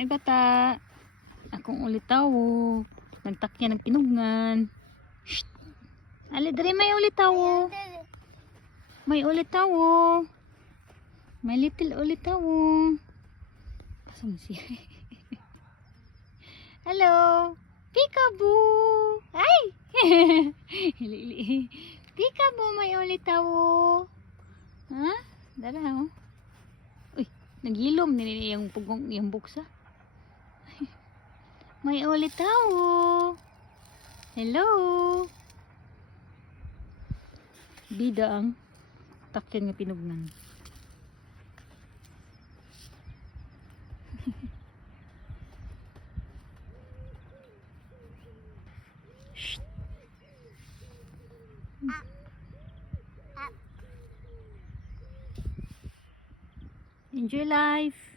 Ay bata, akong ulitawo. Nagtakya ng pinungan. Shh! Ali, dali may ulitawo. May ulitawo. May little ulitawo. Pasang siya. Hello! Peekaboo! Ay! Hili-hili. Peekaboo, may ulitawo. Ha? Dala ho. Uy, naghilom nila yung pugong yung buksa. May ulitawo. Hello. Bida ang takyan nga pinugnan. Enjoy life.